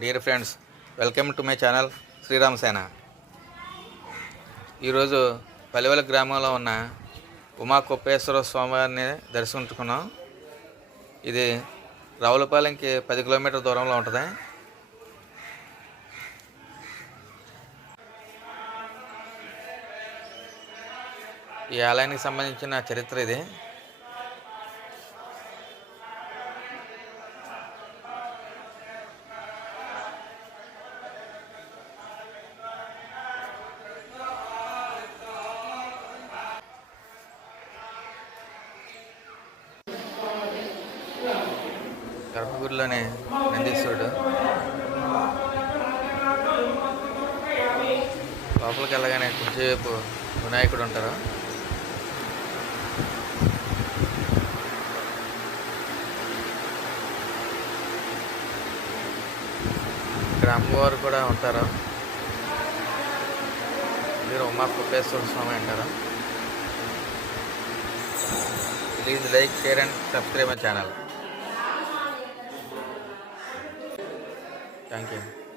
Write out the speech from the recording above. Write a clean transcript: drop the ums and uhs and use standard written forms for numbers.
Dear friends, welcome to my channel Sriram Sena. ఈరోజు పల్లెవెల గ్రామంలో ఉన్న ఉమా కుప్పేశ్వర స్వామివారిని దర్శించుకున్నాం. ఇది రావులపాలెంకి 10 కిలోమీటర్ల దూరంలో ఉంటుంది. ఈ ఆలయానికి సంబంధించిన చరిత్ర ఇది. గర్భగుడిలోనే నందీశ్వరుడు, లోపలికి వెళ్ళగానే కుడివైపు వినాయకుడు ఉంటారు. ఇక్కడ అమ్మవారు కూడా ఉంటారు. మీరు ఉమా కుప్పేశ్వర స్వామి అంటారు. Please like, share and subscribe my channel. Thank you.